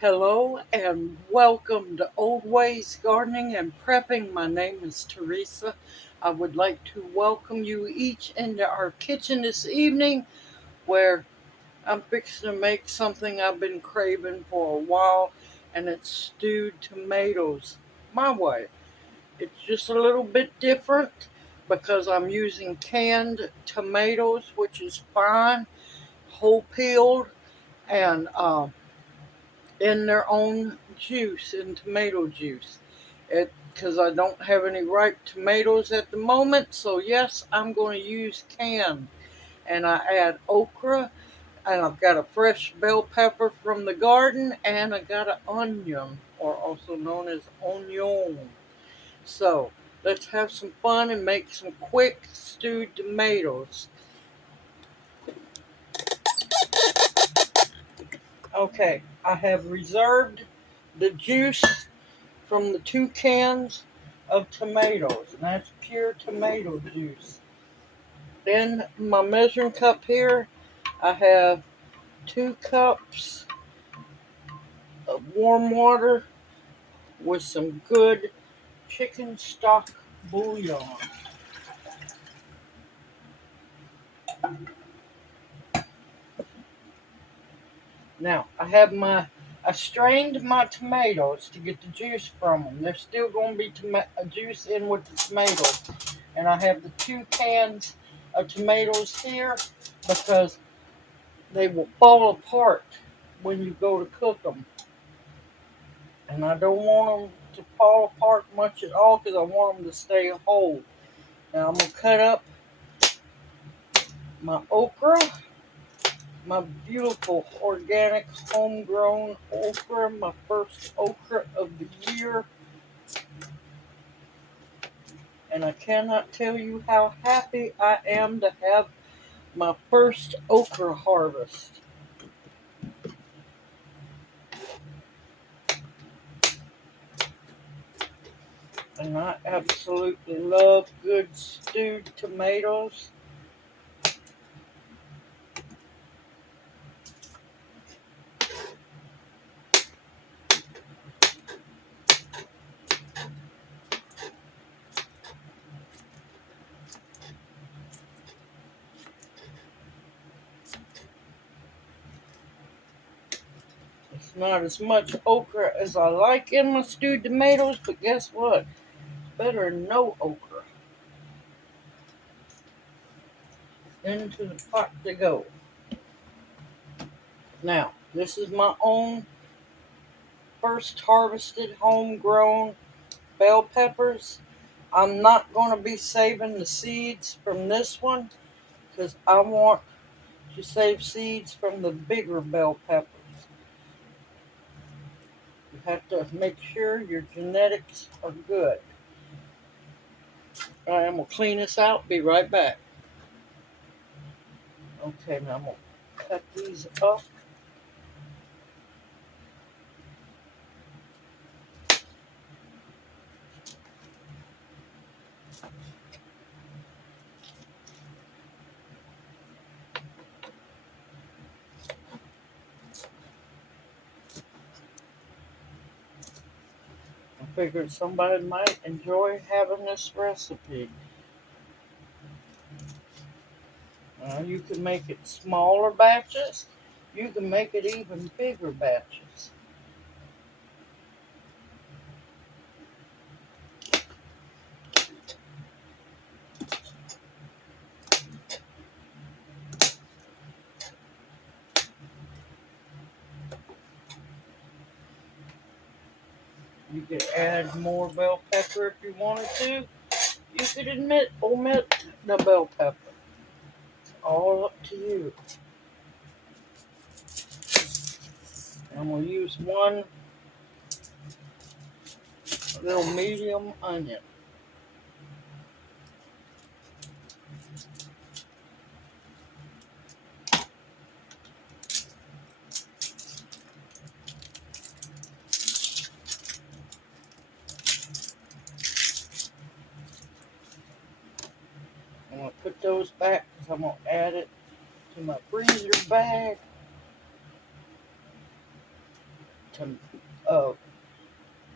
Hello and welcome to Old Ways Gardening and Prepping. My name is Teresa. I would like to welcome you each into our kitchen this evening where I'm fixing to make something I've been craving for a while, and it's stewed tomatoes my way. It's just a little bit different because I'm using canned tomatoes, which is fine, whole peeled, and in their own juice, in tomato juice. It because I don't have any ripe tomatoes at the moment, so yes, I'm going to use canned. And I add okra, and I've got a fresh bell pepper from the garden, and I got an onion, or also known as onion. So let's have some fun and make some quick stewed tomatoes. Okay, I have reserved the juice from the 2 cans of tomatoes, and that's pure tomato juice. Then my measuring cup here, I have 2 cups of warm water with some good chicken stock bouillon. Now I strained my tomatoes to get the juice from them. There's still going to be juice in with the tomatoes, and I have the 2 cans of tomatoes here because they will fall apart when you go to cook them. And I don't want them to fall apart much at all because I want them to stay whole. Now I'm going to cut up my okra, my beautiful organic homegrown okra, my first okra of the year. And I cannot tell you how happy I am to have my first okra harvest. And I absolutely love good stewed tomatoes. It's not as much okra as I like in my stewed tomatoes, but guess what? Better than no okra. Into the pot they go. Now, this is my own first harvested homegrown bell peppers. I'm not going to be saving the seeds from this one because I want to save seeds from the bigger bell peppers. You have to make sure your genetics are good. All right, I'm going to clean this out. Be right back. Okay, now I'm going to cut these up. I figured somebody might enjoy having this recipe. You can make it smaller batches. You can make it even bigger batches. You could add more bell pepper if you wanted to. You could omit the bell pepper. It's all up to you. And we'll use one little medium onion. I'm going to put those back because I'm going to add it to my freezer bag. to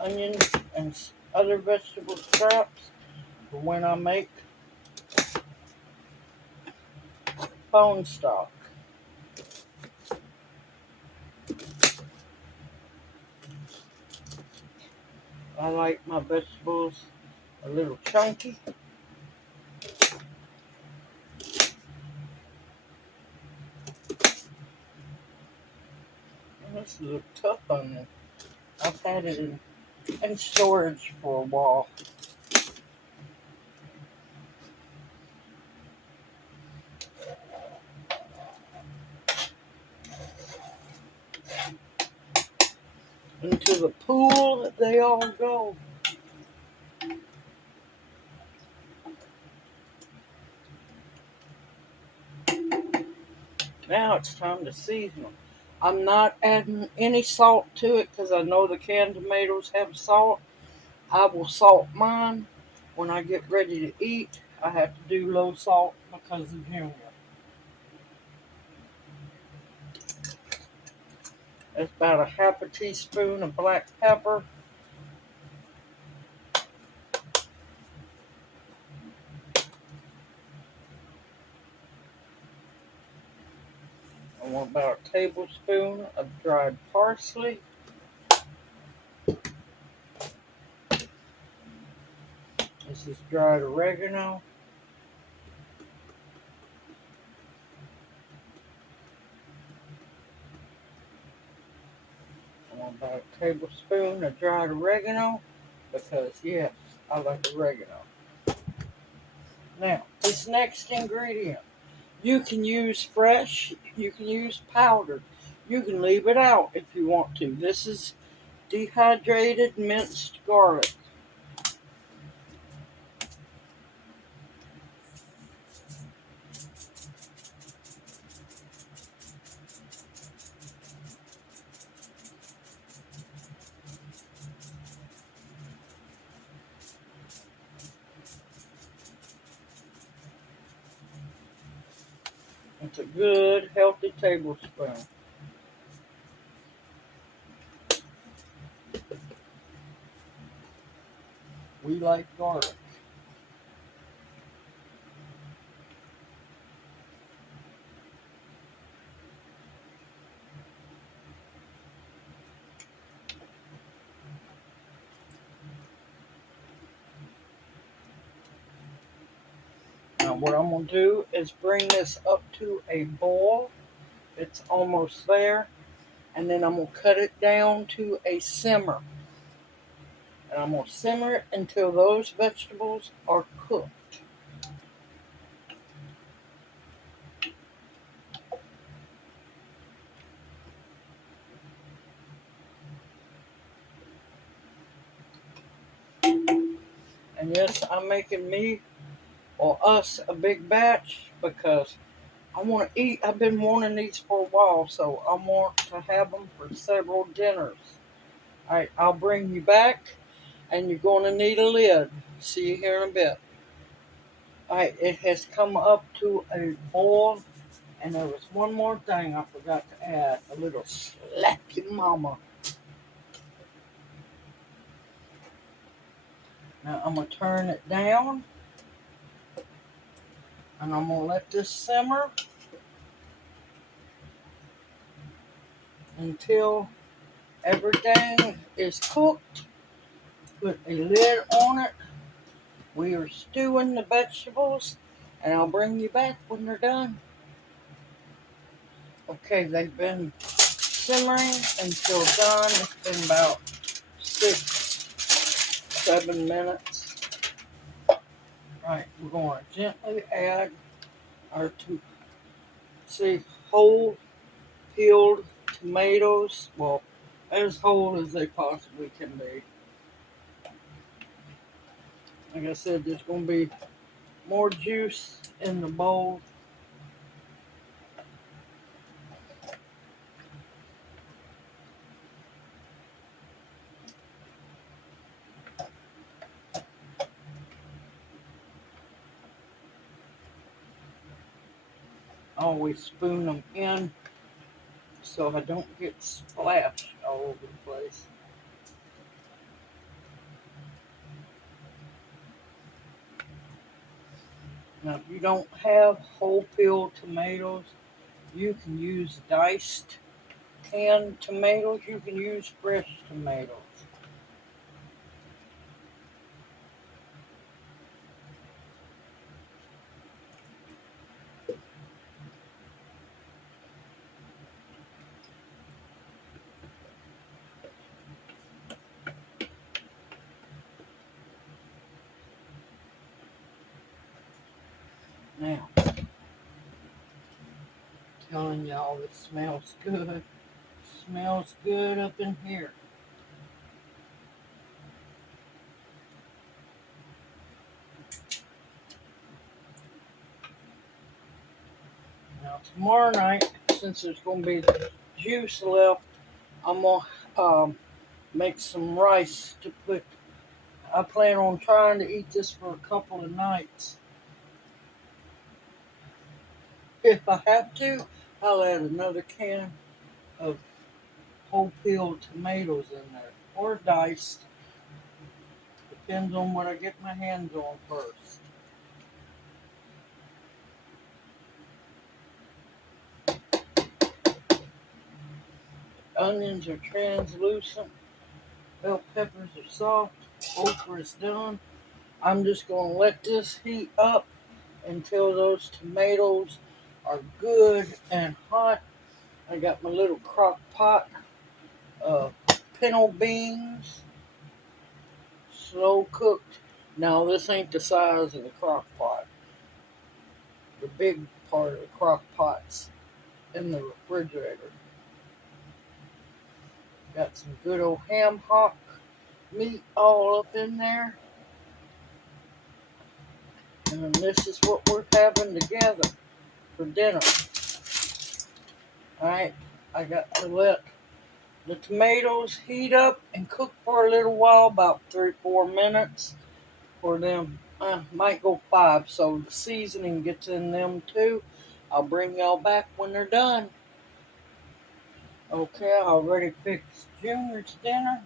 onions and other vegetable scraps for when I make bone stock. I like my vegetables a little chunky. And this is a tough onion. I've had it in storage for a while. Into the pool they all go. Now it's time to season them. I'm not adding any salt to it because I know the canned tomatoes have salt. I will salt mine when I get ready to eat. I have to do low salt because of Junior. That's about a half a teaspoon of black pepper. I want about a tablespoon of dried parsley. This is dried oregano. I want about a tablespoon of dried oregano because, yes, I like oregano. Now, this next ingredient, you can use fresh, you can use powdered, you can leave it out if you want to. This is dehydrated minced garlic. It's a good, healthy tablespoon. We like garlic. Now what I'm going to do is bring this up to a boil. It's almost there. And then I'm going to cut it down to a simmer. And I'm going to simmer it until those vegetables are cooked. And yes, I'm making me or us a big batch because I want to eat. I've been wanting these for a while, so I want to have them for several dinners. All right, I'll bring you back, and you're going to need a lid. See you here in a bit. All right, it has come up to a boil, and there was one more thing I forgot to add, a little slap your mama. Now I'm going to turn it down, and I'm going to let this simmer until everything is cooked. Put a lid on it. We are stewing the vegetables, and I'll bring you back when they're done. Okay, they've been simmering until done. It's been about 6-7 minutes. Right, we're going to gently add our whole peeled tomatoes. Well, as whole as they possibly can be. Like I said, there's going to be more juice in the bowl. I always spoon them in so I don't get splashed all over the place. Now, if you don't have whole peel tomatoes, you can use diced canned tomatoes. You can use fresh tomatoes. Now, telling y'all it smells good. Smells good up in here. Now tomorrow night, since there's going to be juice left, I'm going to make some rice to put. I plan on trying to eat this for a couple of nights. If I have to, I'll add another can of whole peeled tomatoes in there, or diced. Depends on what I get my hands on first. Onions are translucent. Bell peppers are soft. Okra is done. I'm just going to let this heat up until those tomatoes are good and hot. I got my little crock pot of pinto beans, slow cooked. Now, this ain't the size of the crock pot. The big part of the crock pot's in the refrigerator. Got some good old ham hock meat all up in there. And this is what we're having together for dinner. Alright, I got to let the tomatoes heat up and cook for a little while, about 3-4 minutes for them. Might go 5, so the seasoning gets in them too. I'll bring y'all back when they're done. Okay, I already fixed Junior's dinner.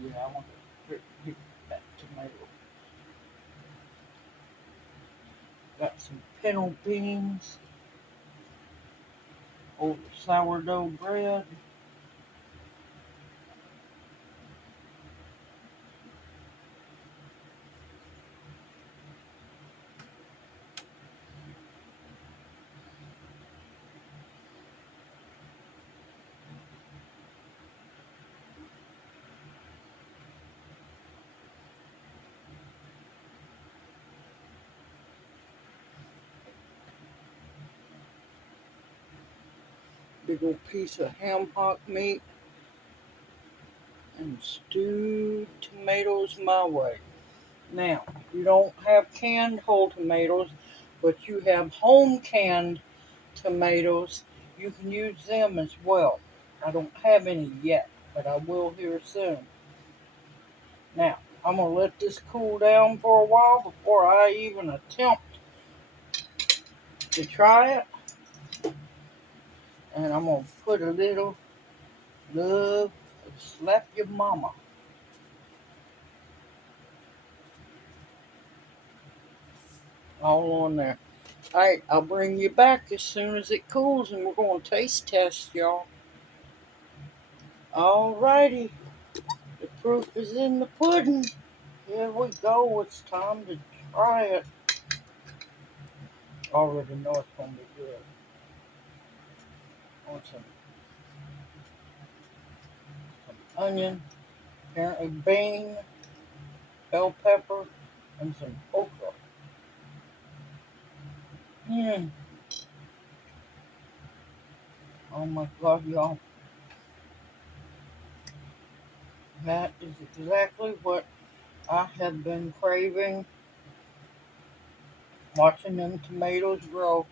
Yeah, I want to pick that tomato. Got some pinto beans over sourdough bread. Big old piece of ham hock meat and stewed tomatoes my way. Now, if you don't have canned whole tomatoes, but you have home canned tomatoes, you can use them as well. I don't have any yet, but I will here soon. Now, I'm going to let this cool down for a while before I even attempt to try it. And I'm going to put a little love, slap your mama, all on there. Alright, I'll bring you back as soon as it cools and we're going to taste test, y'all. Alrighty, the proof is in the pudding. Here we go, it's time to try it. Already know it's going to be good. Want some onion, apparently bean, bell pepper, and some okra. Mmm. Oh my God, y'all. That is exactly what I have been craving, watching them tomatoes grow.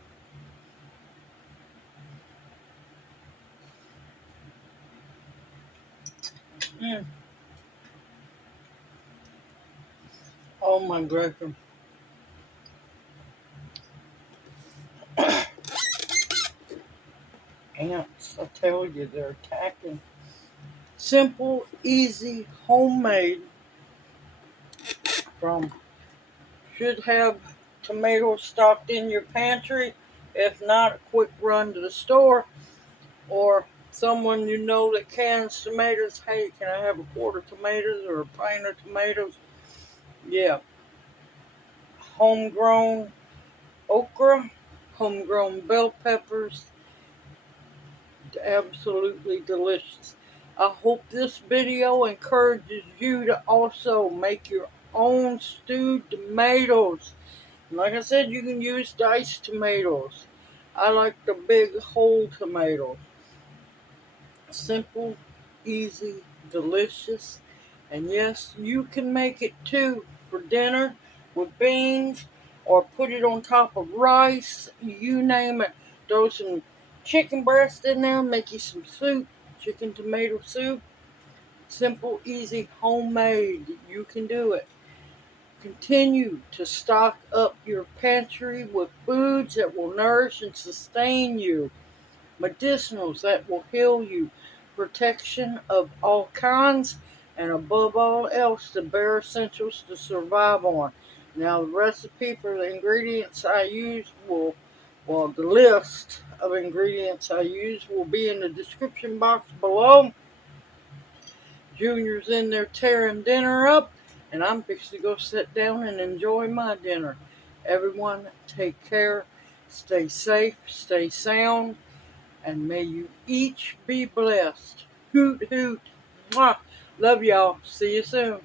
Mm. Oh my gracious. ants, I tell you, they're attacking. Simple, easy, homemade. From should have tomatoes stocked in your pantry. If not, a quick run to the store, or someone you know that cans tomatoes. Hey, can I have a quart of tomatoes or a pint of tomatoes? Yeah. Homegrown okra, homegrown bell peppers, absolutely delicious. I hope this video encourages you to also make your own stewed tomatoes. Like I said, you can use diced tomatoes. I like the big whole tomatoes. Simple, easy, delicious. And yes, you can make it too for dinner with beans or put it on top of rice. You name it. Throw some chicken breast in there, make you some soup, chicken tomato soup. Simple, easy, homemade. You can do it. Continue to stock up your pantry with foods that will nourish and sustain you, medicinals that will heal you, protection of all kinds, and above all else, the bare essentials to survive on. Now, the recipe for the ingredients I use the list of ingredients I use will be in the description box below. Junior's in there tearing dinner up, and I'm fixing to go sit down and enjoy my dinner. Everyone, take care, stay safe, stay sound, and may you each be blessed. Hoot, hoot. Mwah. Love y'all. See you soon.